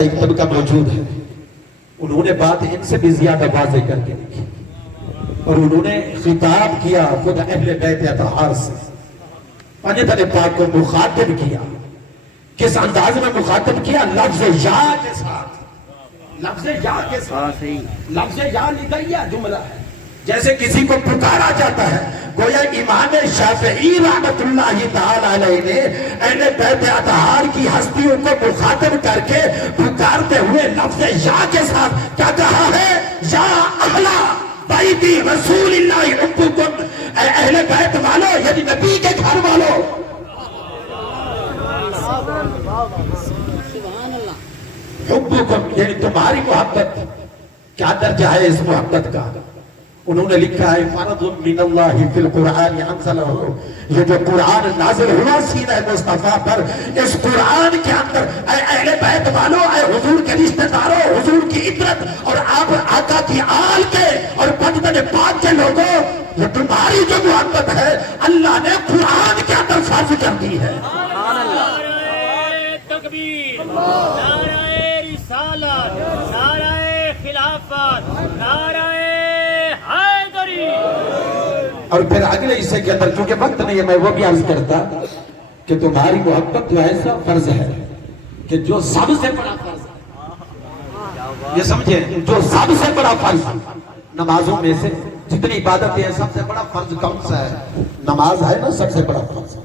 ایک طبقہ موجود ہے، انہوں نے بات ان سے بھی زیادہ واضح کر کے لکھی اور انہوں نے خطاب کیا خود اہل بیت اطہار سے، پنجتن پاک کو مخاطب کیا۔ کس انداز میں مخاطب کیا؟ لفظ یا کے ساتھ، لفظ یا کے ساتھ، لفظ یا لکھیا جملہ ہے، جیسے کسی کو پکارا جاتا ہے۔ گویا امام شافعی رحمت اللہ تعالی علیہ نے اہل بیت اطہار کی ہستیوں کو مخاطب کر کے پکارتے ہوئے لفظ یا کے ساتھ کیا کہا ہے؟ یا اہل بیت رسول اللہ حبکم، اے اہل بیت والو، یعنی نبی کے گھر والو، حبکم یعنی تمہاری محبت۔ کیا درجہ ہے اس محبت کا؟ انہوں نے لکھا ہے فرض من اللہ فی القرآن انزلہ، یہ جو قرآن نازل ہوا سینہ مصطفیٰ پر، اس قرآن کے اندر اے اہل بیت والو، اے حضور کے رشتہ داروں، حضور کی عطرت اور آپ آقا کی آل کے اور پنجتن پاک کے لوگوں، یہ تمہاری جو محبت ہے اللہ نے قرآن کے اندر فرض کر دی ہے۔ نعرہ تکبیر، نعرہ رسالت، نعرہ خلافت، نعرہ حیدری۔ اور پھر اگلے حصے کے اندر چونکہ وقت نہیں ہے میں وہ بھی عرض کرتا کہ تمہاری محبت تو ایسا فرض ہے کہ جو سب سے بڑا فرض ہے، یہ سمجھے، جو سب سے بڑا فرض نمازوں میں سے جتنی عبادتیں ہیں سب سے بڑا فرض کون سا ہے؟ نماز ہے نا سب سے بڑا فرض۔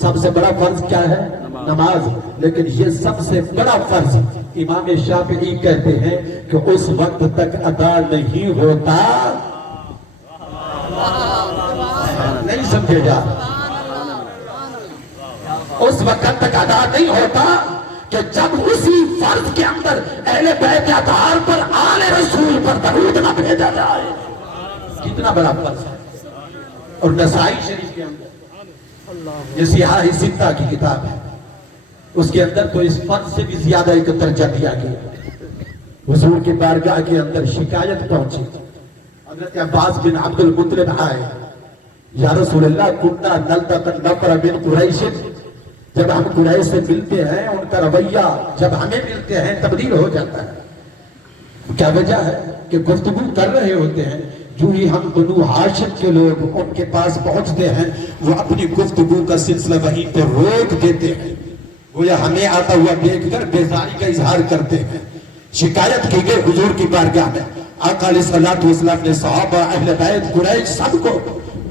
سب سے بڑا فرض کیا ہے؟ نماز۔ لیکن یہ سب سے بڑا فرض امام شافعی کہتے ہیں کہ اس وقت تک ادا نہیں ہوتا، نہیں سمجھے جا، اس وقت تک ادا نہیں ہوتا کہ جب اسی فرض کے اندر اہل بیت اطہار پر آل رسول پر درود نہ بھیجا جائے۔ کتنا بڑا فرض ہے۔ اور نسائی شریف کے اندر یہ سیاہ ستہ کی کتاب ہے، اس کے اندر تو اس فرض سے بھی زیادہ ایک درجہ دیا گیا۔ حضور کی بارگاہ کے اندر شکایت پہنچی، حضرت عباس بن عبد المطلب آئے، یا رسول اللہ کننا نلتقی النفر من قریش، جب ہم قریش سے ملتے ہیں ان کا رویہ جب ہمیں ملتے ہیں تبدیل ہو جاتا ہے۔ کیا وجہ ہے؟ کہ گفتگو کر رہے ہوتے ہیں، جو ہی ہم بنو ہاشم کے لوگ ان کے پاس پہنچتے ہیں وہ اپنی گفتگو کا سلسلہ وہیں پہ روک دیتے ہیں، گویا ہمیں آتا ہوا دیکھ کر بیزاری کا اظہار کرتے ہیں۔ شکایت کی گئی حضور کی بارگاہ میں، آقا علیہ السلام نے صحابہ، اہل بیت، قریش سب کو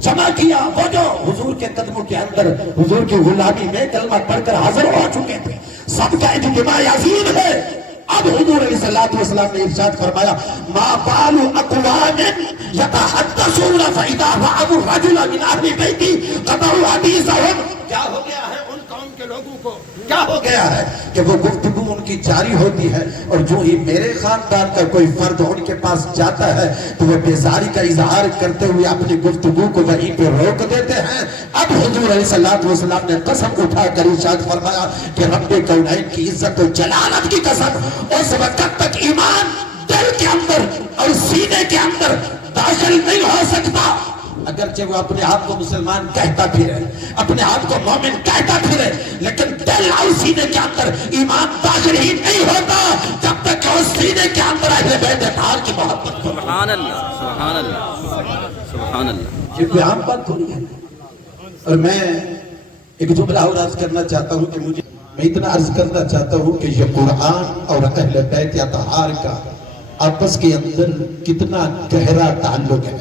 جمع کیا، وہ جو حضور کے قدموں کے اندر حضور کی غلامی میں کلمہ پڑھ کر حاضر ہو چکے تھے، سب کا اجتماع عظیم ہے۔ اب حضور علیہ السلام نے ارشاد فرمایا ما بال اقوام یتحدثون فاذا رأوا الرجل من اهل بیتی قطعوا حدیثهم، کیا ہو گیا ہے ان قوم کے لوگوں کو، کیا ہو گیا ہے کہ وہ گفتگو ان کی جاری ہوتی ہے اور جو ہی میرے خاندان کا کوئی فرد ان کے پاس جاتا ہے تو وہ بیزاری کا اظہار کرتے ہوئے اپنی گفتگو کو وہیں پہ روک دیتے ہیں۔ اب حضور علیہ السلام نے قسم اٹھا کر ارشاد فرمایا کہ رب کونین کی عزت و جلالت کی قسم، اس وقت تک ایمان دل کے اندر اور سینے کے اندر داخل نہیں ہو سکتا، اگرچہ وہ اپنے آپ کو مسلمان کہتا پھرے، اپنے آپ کو مومن کہتا پھرے، لیکن دل اور سینے کے اندر ایمان داخل ہی نہیں ہوتا جب تک کہ اس سینے کے اندر اہل بیت اطہار کی محبت کو۔ سبحان اللہ، سبحان اللہ، سبحان اللہ۔ یہ کوئی عام بات تھوڑی ہے۔ اور میں ایک جملہ اور عرض کرنا چاہتا ہوں کہ میں اتنا عرض کرنا چاہتا ہوں کہ یہ قرآن اور اہل بیت اطہار کا آپس کے اندر کتنا گہرا تعلق ہے،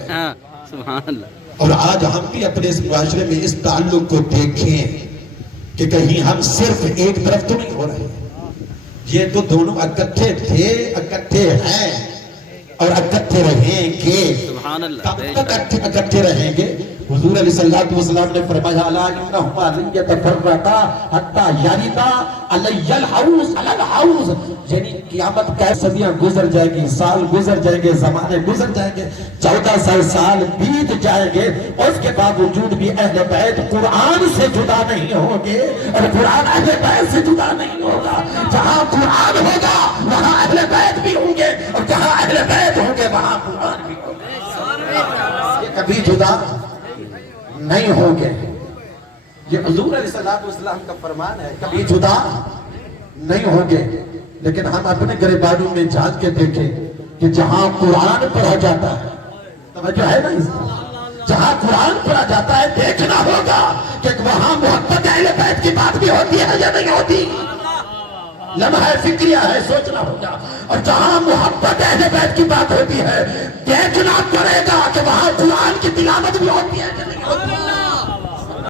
سبحان اللہ۔ اور آج ہم بھی اپنے اس معاشرے میں اس تعلق کو دیکھیں کہ کہیں ہم صرف ایک طرف تو نہیں ہو رہے، یہ تو دونوں اکٹھے تھے، اکٹھے ہیں اور اکٹھے رہیں گے۔ سبحان اللہ۔ کب تک اکٹھے رہیں گے؟ حضور علیہ السلام نے فرمایا الا انہما لن یتفرقا حتی یردا علی الحوض علی الحوض، یعنی قیامت کا صدیاں گزر جائیں گی، سال گزر جائیں گے، زمانے گزر جائیں گے، 1400 سال بیت جائیں گے، اس کے باوجود بھی اہل بیت قرآن سے جدا نہیں ہوں گے اور قرآن اہل بیت سے جدا نہیں ہوگا۔ جہاں قرآن ہوگا وہاں اہل بیت بھی ہوں گے اور جہاں اہل بیت ہوں گے وہاں قرآن بھی ہوگا، یہ کبھی جدا نہیں ہوں گے۔ یہ حضور علیہ السلام کا فرمان ہے، کبھی جدا نہیں ہوں گے۔ لیکن ہم اپنے گریبانوں میں جان کے دیکھیں کہ جہاں قرآن پڑھا جاتا ہے، توجہ ہے نا اس میں، جہاں قرآن پڑھا جاتا ہے دیکھنا ہوگا کہ وہاں محبت اہل بیت کی بات بھی ہوتی ہے یا نہیں ہوتی، لمحہ فکریہ ہے، سوچنا ہوگا۔ اور جہاں محبت اہل بیت کی بات ہوتی ہے دیکھنا پڑے گا کہ وہاں قرآن کی تلاوت بھی ہوتی ہے یا نہیں ہوتی۔